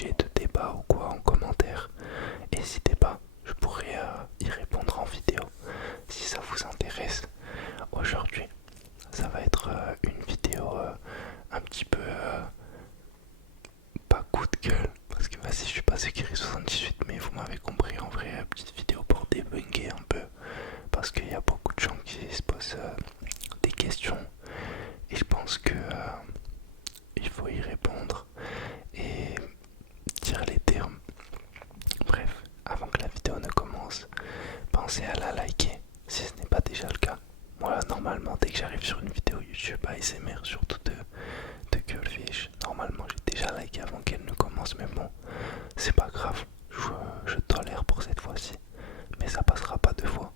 sujet de débat ou quoi en commentaire, n'hésitez pas, je pourrais y répondre en vidéo si ça vous intéresse. Aujourd'hui, ça va être une vidéo un petit peu pas coup de gueule, parce que vas-y, je suis pas Sekiri 78, mais vous m'avez compris, en vrai, petite vidéo pour débunker un peu, parce qu'il y a beaucoup de gens qui se posent des questions, et je pense que il faut y répondre et dire les termes. Bref, avant que la vidéo ne commence, pensez à la liker si ce n'est pas déjà le cas. Moi, normalement, dès que j'arrive sur une vidéo YouTube ASMR, surtout de Girlfish, normalement j'ai déjà liké avant qu'elle ne commence, mais bon, c'est pas grave, je tolère pour cette fois-ci, mais ça passera pas deux fois.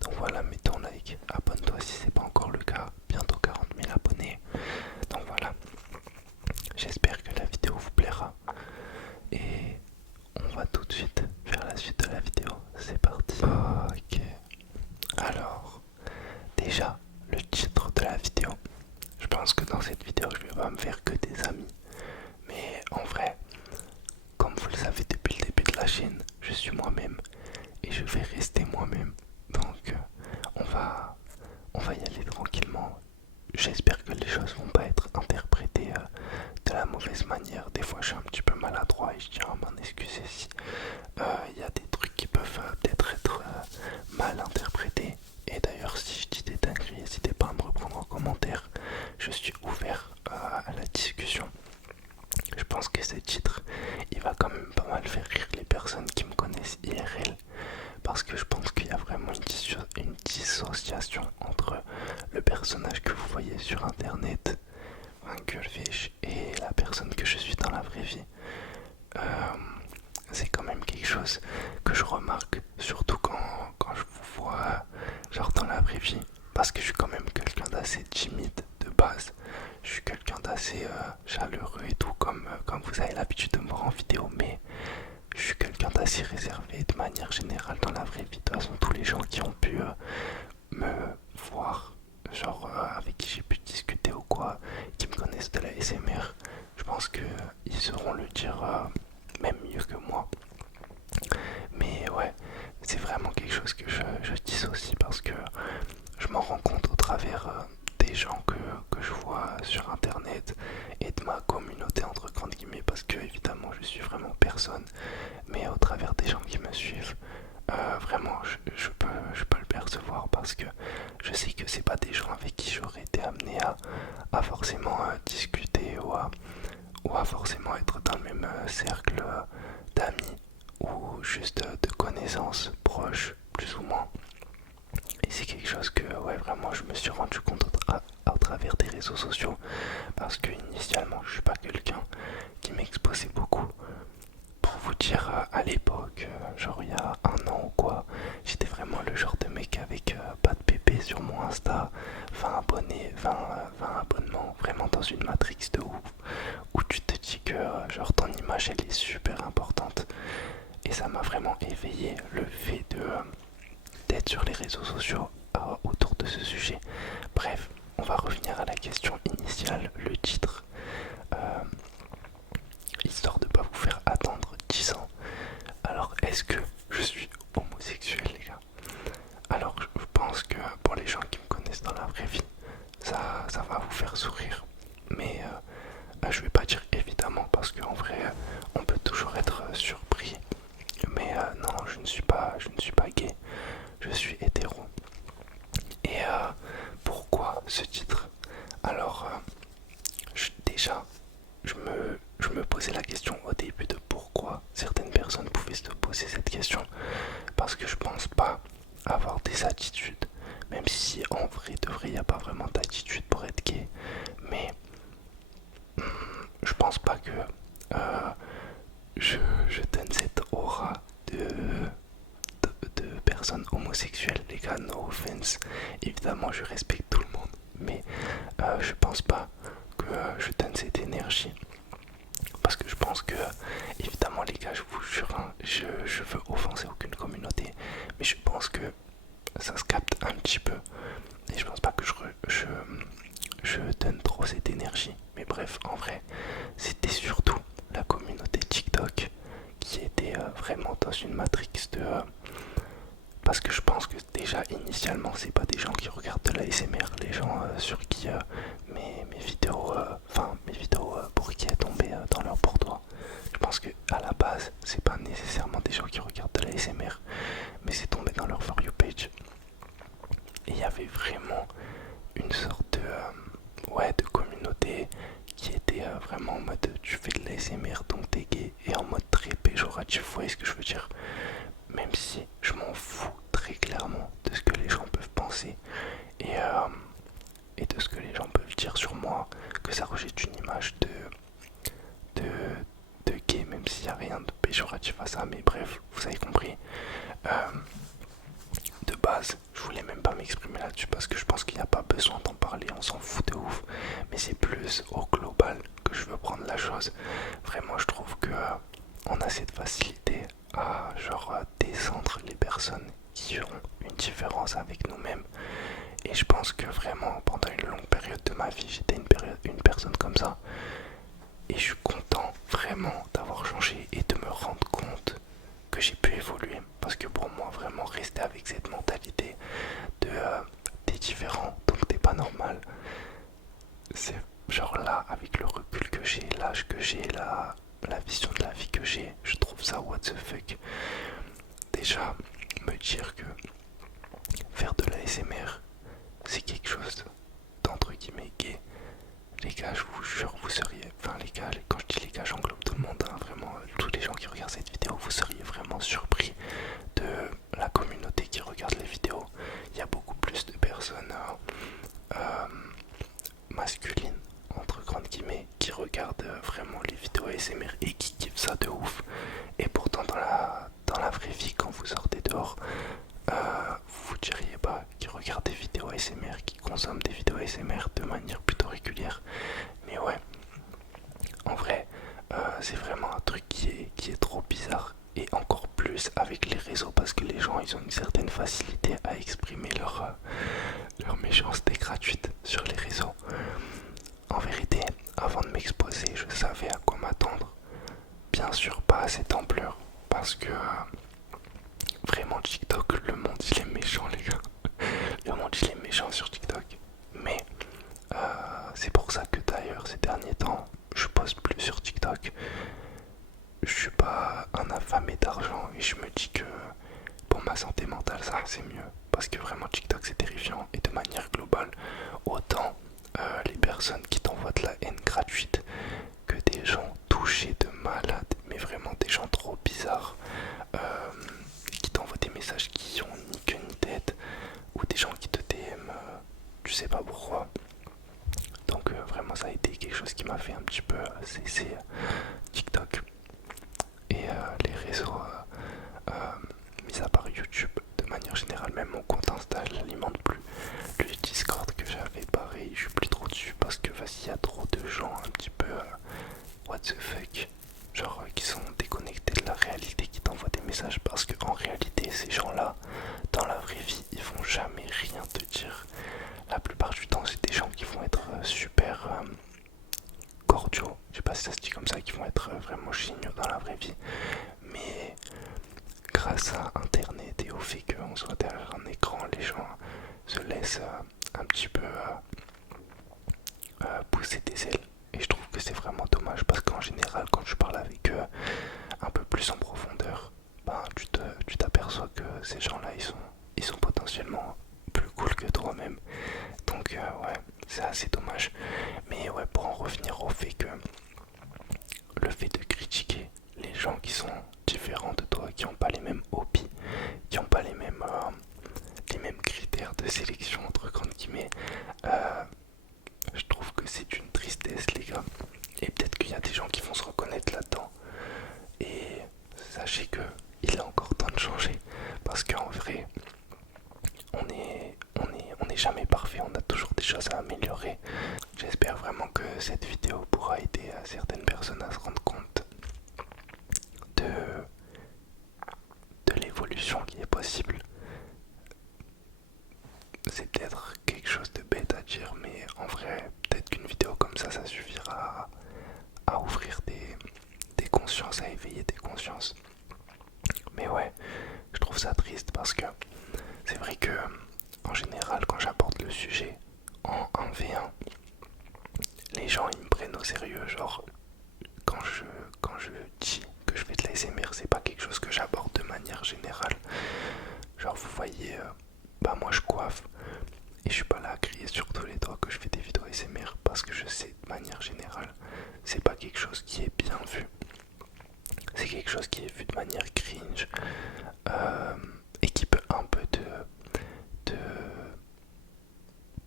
Donc voilà, mets ton like, abonne-toi si c'est pas encore le cas, bientôt 40 000 abonnés. Donc voilà, j'espère que la vidéo vous plaira et on va tout de suite vers la suite de la vidéo. C'est parti. Ok. Alors, déjà, le titre de la vidéo. Je pense que dans cette vidéo, je vais pas me faire que des amis. Mais en vrai, comme vous le savez depuis le début de la chaîne, je suis moi-même et je vais rester moi-même. Donc, on va y aller tranquillement. J'espère que les choses vont pas être interprétées de la mauvaise manière. Des fois, je suis un petit peu maladroit et je tiens à m'en excuser si il y a des trucs qui peuvent peut-être être mal interprétés. Et d'ailleurs, si je dis des dingueries, n'hésitez pas à me reprendre en commentaire. Je suis ouvert à la discussion. Je pense que ce titre, il va quand même pas mal faire rire les personnes qui me connaissent IRL. Parce que je pense qu'il y a vraiment une dissociation entre le personnage que vous voyez sur internet, un Girlfish, et la personne que je suis dans la vraie vie. Euh, c'est quand même quelque chose que je remarque, surtout quand je vous vois genre dans la vraie vie, parce que je suis quand même quelqu'un d'assez timide de base. Je suis quelqu'un d'assez chaleureux et tout, comme vous avez l'habitude de me voir en vidéo, mais je suis quelqu'un d'assez réservé de manière générale dans la vraie vie. De toute façon, tous les gens qui ont pu me voir, genre avec qui j'ai pu discuter ou quoi, qui me connaissent de la SMR, je pense qu'ils sauront le dire même mieux que moi. Mais ouais, c'est vraiment quelque chose que je dissocie parce que je m'en rends compte au travers des gens que je vois sur internet et de ma communauté entre grandes guillemets, parce que évidemment je suis vraiment personne, mais au travers des gens qui me suivent, vraiment je peux le percevoir parce que je sais que c'est pas des gens avec qui j'aurais été amené à forcément discuter ou à forcément être dans le même cercle d'amis ou juste de connaissances proches, plus ou moins. Et c'est quelque chose que ouais, vraiment je me suis rendu compte à travers des réseaux sociaux, parce que initialement je suis pas quelqu'un qui m'exposait beaucoup. Pour vous dire, à l'époque, genre il y a un an ou quoi, j'étais vraiment le genre de mec avec pas de pépé sur mon Insta, 20 abonnés, 20 abonnements, vraiment dans une matrix de ouf, où tu te dis que genre ton image elle est super importante. Et ça m'a vraiment éveillé le fait d'être sur les réseaux sociaux autour de ce sujet. Bref, on va revenir à la question initiale, le titre. Euh, Histoire de pas vous faire attendre 10 ans. Alors, est-ce que je suis homosexuel, les gars? Alors, je pense que pour les gens qui me connaissent dans la vraie vie, ça va vous faire sourire. Mais je vais pas dire évidemment, parce qu'en vrai, on peut toujours être surpris. Mais non, je ne suis pas gay. Je suis hétéro. Et pourquoi ce titre? Alors, déjà, je me posais la question au début de pourquoi certaines personnes pouvaient se poser cette question. Parce que je pense pas avoir des attitudes, même si en vrai de vrai il n'y a pas vraiment d'attitude pour être gay. Mais je pense pas que euh, je donne cette aura de personnes homosexuelles. Les gars, no offense. Évidemment, je respecte tout le monde, mais je pense pas que je donne cette énergie. Parce que je pense que, évidemment, les gars, je vous jure, hein, je veux offenser aucune communauté, mais je pense que ça se capte un petit peu. Et je pense pas que je donne trop cette énergie. Mais bref, en vrai, c'était surtout la communauté TikTok la base, c'est pas nécessairement des gens qui regardent de la ASMR, mais c'est tombé dans leur For You page. Et il y avait vraiment une sorte de communauté qui était vraiment en mode tu fais de la ASMR donc t'es gay, et en mode très péjoratif, vous voyez ce que je veux dire. Même si je m'en fous très clairement de ce que les gens peuvent penser et, de ce que les gens peuvent dire sur moi, que ça rejette une image de, de gay, même s'il n'y a rien de péjoratif à ça, mais bref, vous avez compris. De base, je voulais même pas m'exprimer là-dessus parce que je pense qu'il n'y a pas besoin d'en parler, on s'en fout de ouf, mais c'est plus au global que je veux prendre la chose. Vraiment, je trouve que on a cette facilité à descendre les personnes qui ont une différence avec nous-mêmes, et je pense que vraiment pendant une longue période de ma vie j'étais une personne comme ça, et je suis content vraiment d'avoir changé et de me rendre compte que j'ai pu évoluer, parce que pour moi vraiment rester avec cette mentalité de t'es différent donc t'es pas normal, c'est genre là avec le recul que j'ai, l'âge que j'ai, la vision de la vie que j'ai, je trouve ça what the fuck. Déjà me dire que faire de la l'ASMR c'est quelque chose d'entre guillemets gay, les gars, je vous jure, vous seriez, enfin les gars, quand je dis les gars, j'englobe tout le monde, hein, vraiment, tous les gens qui regardent cette vidéo, vous seriez vraiment surpris de la communauté qui regarde les vidéos. Il y a beaucoup plus de personnes masculines, entre grandes guillemets, qui regardent vraiment les vidéos ASMR et qui kiffent ça de ouf. Et pourtant, dans la vraie vie, quand vous sortez dehors, vous vous diriez pas qui regardent des vidéos ASMR, qui consomment des vidéos ASMR de manière plutôt régulière. Mais ouais, en vrai, c'est vraiment un truc qui est trop bizarre. Et encore plus avec les réseaux, parce que les gens ils ont une certaine facilité à exprimer leur méchanceté gratuite sur les réseaux. En vérité, avant de m'exposer, je savais à quoi m'attendre. Bien sûr, pas à cette ampleur, parce que vraiment TikTok, le monde il est méchant les gars. Le monde il est méchant sur TikTok. Mais c'est pour ça que d'ailleurs ces derniers temps, je poste plus sur TikTok. Je suis pas un affamé d'argent et je me dis que pour ma santé mentale ça c'est mieux. Parce que vraiment TikTok c'est terrifiant, et de manière globale, autant les personnes qui t'envoient de la haine gratuite que des gens touchés de malades, mais vraiment des gens trop bizarres, qui t'envoient des messages qui ont ni queue ni tête, ou des gens qui te DM, tu sais pas pourquoi. Donc vraiment ça a été quelque chose qui m'a fait un petit peu cesser TikTok. Et les réseaux, mis à part YouTube, de manière générale, même mon compte Insta, je l'alimente plus. Le Discord que j'avais, pareil, je suis plus trop dessus parce que vas-y, il y a trop de gens un petit peu what the fuck, genre qui sont déconnectés de la réalité, qui t'envoient des messages, parce que en réalité, ces gens-là, dans la vraie vie, ils vont jamais rien te dire. La plupart du temps, c'est des gens qui vont être super cordiaux, je sais pas si ça se dit comme ça, qui vont être vraiment géniaux dans la vraie vie, mais grâce à internet et au fait qu'on soit derrière un écran, les gens se laissent un petit peu pousser des ailes, et je trouve que c'est vraiment dommage, parce qu'en général quand tu parles avec eux un peu plus en profondeur, ben, tu t'aperçois que ces gens là ils sont potentiellement plus cool que toi-même. Donc ouais, c'est assez dommage. Mais ouais, pour en revenir au fait que le fait de critiquer les gens qui sont différents de toi, qui n'ont pas les mêmes hobbies, qui n'ont pas les mêmes critères de sélection entre grandes guillemets, je trouve que c'est une tristesse les gars. Et peut-être qu'il y a des gens qui vont se reconnaître là-dedans. Et sachez que il est encore temps de changer, parce qu'en vrai, on n'est jamais parfait, on a toujours des choses à améliorer. J'espère vraiment que cette vidéo pourra aider certaines personnes à se rendre compte de, de l'évolution qui est possible. C'est peut-être quelque chose de bête à dire, mais en vrai, peut-être qu'une vidéo comme ça suffira à ouvrir des consciences, à éveiller des consciences. Mais ouais, je trouve ça triste parce que c'est vrai que en général, quand j'aborde le sujet en 1v1, les gens ils me prennent au sérieux. Genre, quand je dis que je fais de chose qui est vu de manière cringe et qui peut un peu te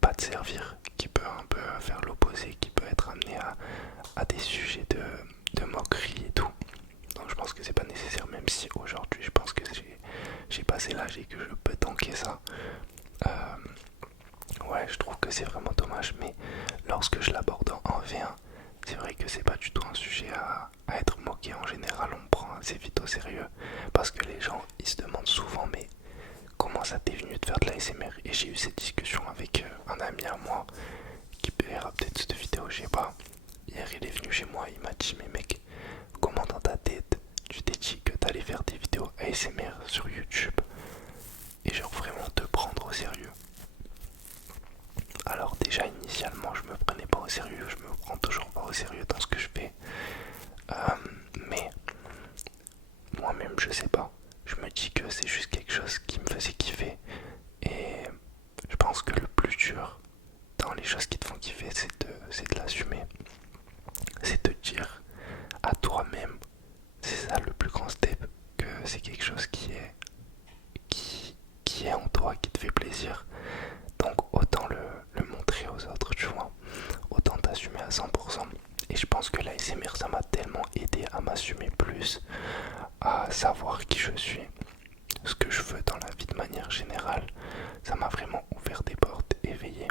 pas te servir, qui peut un peu faire l'opposé, qui peut être amené à des sujets de moquerie et tout. Donc je pense que c'est pas nécessaire, même si aujourd'hui je pense que j'ai passé l'âge et que je peux tanker ça. Ouais, je trouve que c'est vraiment dommage, mais lorsque je l'aborde en V1, c'est vrai que c'est pas du tout un sujet à être moqué. En général, on prend assez vite au sérieux parce que les gens ils se demandent souvent, mais comment ça t'est venu de faire de la l'ASMR? Et j'ai eu cette discussion avec un ami à moi qui verra peut-être cette vidéo, je sais pas. Hier, il est venu chez moi, il m'a dit, mais mec, comment dans ta tête tu t'es dit que t'allais faire des vidéos ASMR sur YouTube et genre vraiment te prendre au sérieux? Alors déjà initialement je me prenais pas au sérieux, je me prends toujours pas au sérieux dans ce que je fais. Mais moi-même je sais pas. Je me dis que c'est juste quelque chose qui me faisait kiffer. Et je pense que le plus dur dans les choses qui te font kiffer, c'est de l'assumer. C'est de dire à toi-même, c'est ça le plus grand step, que c'est quelque chose qui est en toi, qui te fait plaisir. Donc autant le montrer aux autres, tu vois. Autant t'assumer à 100%. Et je pense que l'ASMR, ça m'a tellement aidé à m'assumer plus, à savoir qui je suis, ce que je veux dans la vie de manière générale. Ça m'a vraiment ouvert des portes, éveillé.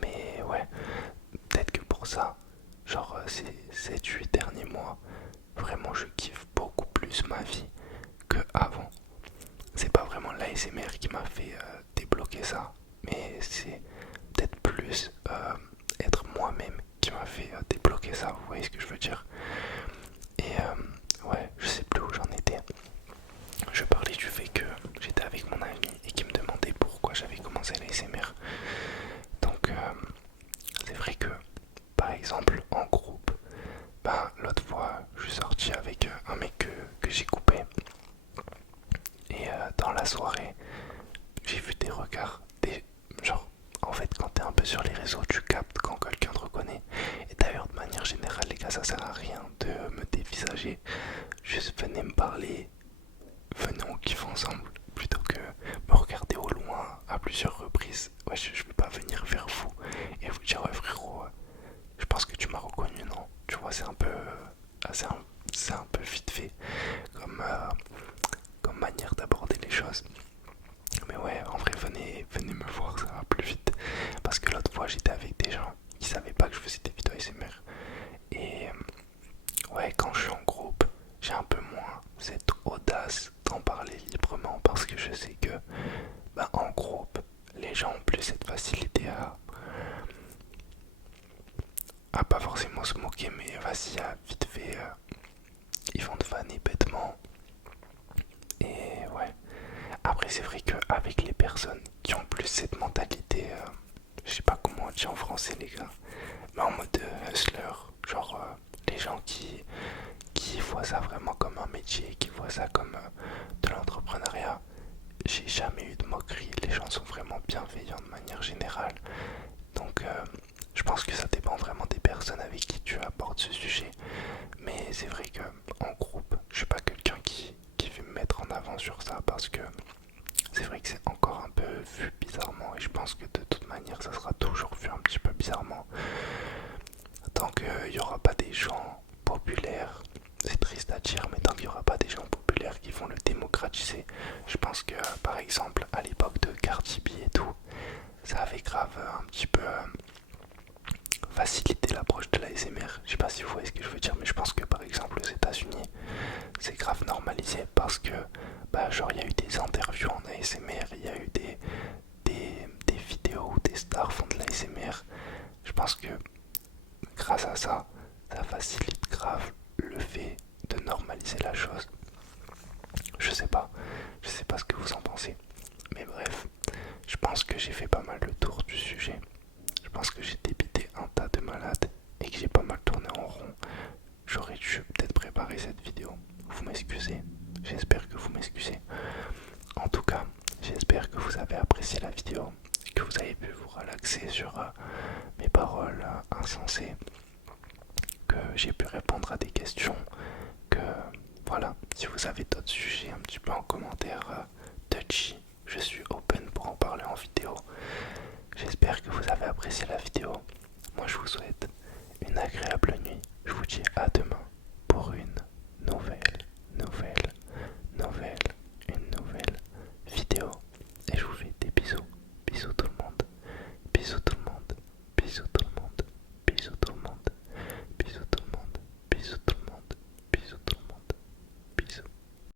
Mais ouais, peut-être que pour ça, genre ces 7-8 derniers mois, vraiment je kiffe beaucoup plus ma vie que avant. C'est pas vraiment l'ASMR qui m'a fait débloquer ça, mais c'est peut-être plus être moi-même qui m'a fait débloquer ça, vous voyez ce que je veux dire. Et ouais, je sais plus où j'en étais. Je parlais du fait que j'étais avec mon ami et qui me demandait pourquoi j'avais commencé l'ASMR. Donc c'est vrai que par exemple en groupe, ben, l'autre fois je suis sorti avec un mec que j'ai coupé. Et dans la soirée, j'ai vu des regards, genre en fait quand t'es un peu sur les réseaux, tu captes quand quelqu'un te reconnaît. Et d'ailleurs de manière générale les gars, ça sert à rien de me dévisager. Juste venez me parler, venez on kiffe ensemble, plutôt que me regarder au loin à plusieurs reprises. Ouais, je vais pas venir vers vous et vous dire ouais frérot, je pense que tu m'as reconnu, non? Tu vois, c'est un peu, c'est un peu vite fait comme manière d'aborder les choses. Mais ouais, en vrai, venez me voir, ça va plus vite. Parce que l'autre fois, j'étais avec des gens qui savaient pas que je faisais des vidéos ASMR. Et ouais, quand je suis en groupe, j'ai un peu moins cette audace d'en parler librement parce que je sais que bah, en groupe, les gens ont plus cette facilité à pas forcément se moquer, mais vas-y, vite fait, ils vont te vanner bêtement. Et ouais, après c'est vrai qu'avec les personnes qui ont plus cette mentalité, je sais pas comment on dit en français les gars, mais en mode hustler, genre les gens qui voient ça vraiment comme un métier, qui voient ça comme de l'entrepreneuriat, j'ai jamais eu de moquerie, les gens sont vraiment bienveillants de manière générale. Donc je pense que ça dépend vraiment des personnes avec qui tu abordes ce sujet. Mais c'est vrai que en groupe, je suis pas quelqu'un qui veut me mettre en avant sur ça parce que c'est vrai que c'est encore un peu vu bizarrement et je pense que de toute manière ça sera toujours vu un petit peu bizarrement. Tant qu'il n'y aura pas des gens populaires, c'est triste à dire, mais tant qu'il n'y aura pas des gens populaires qui vont le démocratiser, je pense que par exemple à l'époque de Cardi B et tout, ça avait grave un petit peu facilité l'approche de la l'ASMR. Je sais pas si vous voyez ce que je veux dire, mais je pense que par exemple aux États-Unis, c'est grave normalisé parce que bah genre il y a eu des interviews en ASMR, il y a eu des vidéos où des stars font de l'ASMR. Je pense que grâce à ça, ça facilite grave le fait de normaliser la chose. Je sais pas ce que vous en pensez. Mais bref, je pense que j'ai fait pas mal le tour du sujet. Je pense que j'ai débité un tas de malades et que j'ai pas mal tourné en rond. J'aurais dû peut-être préparer cette vidéo. Vous m'excusez. J'espère que vous m'excusez. En tout cas, j'espère que vous avez apprécié la vidéo et que vous avez pu vous relaxer sur mes paroles insensées, que j'ai pu répondre à des questions, que voilà, si vous avez d'autres sujets un petit peu en commentaire touchy, je suis open pour en parler en vidéo. J'espère que vous avez apprécié la vidéo. Moi je vous souhaite une agréable nuit. Je vous dis à demain.